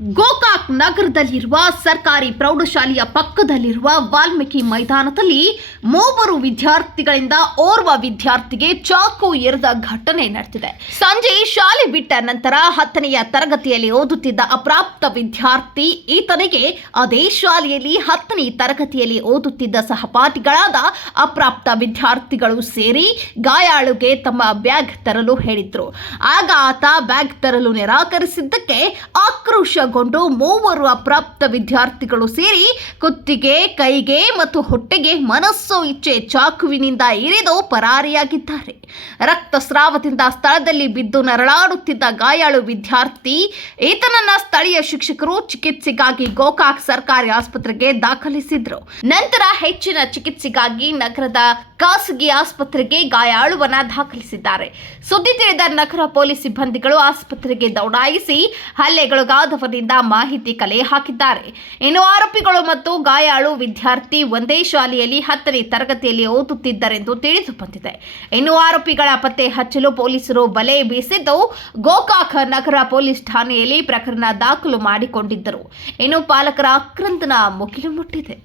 ಗೋಕಾಕ್ ನಗರದಲ್ಲಿರುವ ಸರ್ಕಾರಿ ಪ್ರೌಢಶಾಲೆಯ ಪಕ್ಕದಲ್ಲಿರುವ ವಾಲ್ಮೀಕಿ ಮೈದಾನದಲ್ಲಿ ಮೂವರು ವಿದ್ಯಾರ್ಥಿಗಳಿಂದ ಓರ್ವ ವಿದ್ಯಾರ್ಥಿಗೆ ಚಾಕು ಎರೆದ ಘಟನೆ ನಡೆದಿದೆ. ಸಂಜೆ ಶಾಲೆ ಬಿಟ್ಟ ನಂತರ ಹತ್ತನೆಯ ತರಗತಿಯಲ್ಲಿ ಓದುತ್ತಿದ್ದ ಅಪ್ರಾಪ್ತ ವಿದ್ಯಾರ್ಥಿ ಈತನಿಗೆ ಅದೇ ಶಾಲೆಯಲ್ಲಿ ಹತ್ತನೇ ತರಗತಿಯಲ್ಲಿ ಓದುತ್ತಿದ್ದ ಸಹಪಾಠಿಗಳಾದ ಅಪ್ರಾಪ್ತ ವಿದ್ಯಾರ್ಥಿಗಳು ಸೇರಿ ಗಾಯಾಳುಗೆ ತಮ್ಮ ಬ್ಯಾಗ್ ತರಲು ಹೇಳಿದ್ರು. ಆಗ ಆತ ಬ್ಯಾಗ್ ತರಲು ನಿರಾಕರಿಸಿದ್ದಕ್ಕೆ ಆಕ್ರೋಶಗೊಂಡು ಮೂವರು ಅಪ್ರಾಪ್ತ ವಿದ್ಯಾರ್ಥಿಗಳು ಸೇರಿ ಕುತ್ತಿಗೆ, ಕೈಗೆ ಮತ್ತು ಹೊಟ್ಟೆಗೆ ಮನಸ್ಸು ಇಚ್ಛೆ ಚಾಕುವಿನಿಂದ ಇರಿದು ಪರಾರಿಯಾಗಿದ್ದಾರೆ. ರಕ್ತಸ್ರಾವದಿಂದ ಸ್ಥಳದಲ್ಲಿ ಬಿದ್ದು ನರಳಾಡುತ್ತಿದ್ದ ಗಾಯಾಳು ವಿದ್ಯಾರ್ಥಿ, ಈತನನ್ನ ಸ್ಥಳೀಯ ಶಿಕ್ಷಕರು ಚಿಕಿತ್ಸೆಗಾಗಿ ಗೋಕಾಕ್ ಸರ್ಕಾರಿ ಆಸ್ಪತ್ರೆಗೆ ದಾಖಲಿಸಿದ್ರು. ನಂತರ ಹೆಚ್ಚಿನ ಚಿಕಿತ್ಸೆಗಾಗಿ ನಗರದ ಖಾಸಗಿ ಆಸ್ಪತ್ರೆಗೆ ಗಾಯಾಳುವನ್ನ ದಾಖಲಿಸಿದ್ದಾರೆ. ಸುದ್ದಿ ತಿಳಿದ ನಗರ ಪೊಲೀಸ್ ಸಿಬ್ಬಂದಿಗಳು ಆಸ್ಪತ್ರೆಗೆ ದೌಡಾಯಿಸಿ ಹಲ್ಲೆಗೊಳಗಾದವರಿಂದ ಮಾಹಿತಿ ಕಲೆ ಹಾಕಿದ್ದಾರೆ. ಇನ್ನು ಆರೋಪಿಗಳು ಮತ್ತು ಗಾಯಾಳು ವಿದ್ಯಾರ್ಥಿ ಒಂದೇ ಶಾಲೆಯಲ್ಲಿ ಹತ್ತನೇ ತರಗತಿಯಲ್ಲಿ ಓದುತ್ತಿದ್ದರೆಂದು ತಿಳಿದು ಬಂದಿದೆ. ಇನ್ನು ಆರೋಪಿಗಳ ಪತ್ತೆ ಹಚ್ಚಲು ಪೊಲೀಸರು ಬಲೆ ಬೀಸಿದ್ದು, ಗೋಕಾಕ್ ನಗರ ಪೊಲೀಸ್ ಠಾಣೆಯಲ್ಲಿ ಪ್ರಕರಣ ದಾಖಲು ಮಾಡಿಕೊಂಡಿದ್ದರು. ಇನ್ನು ಪಾಲಕರ ಆಕ್ರಂದನ ಮುಗಿಲು ಮುಟ್ಟಿದೆ.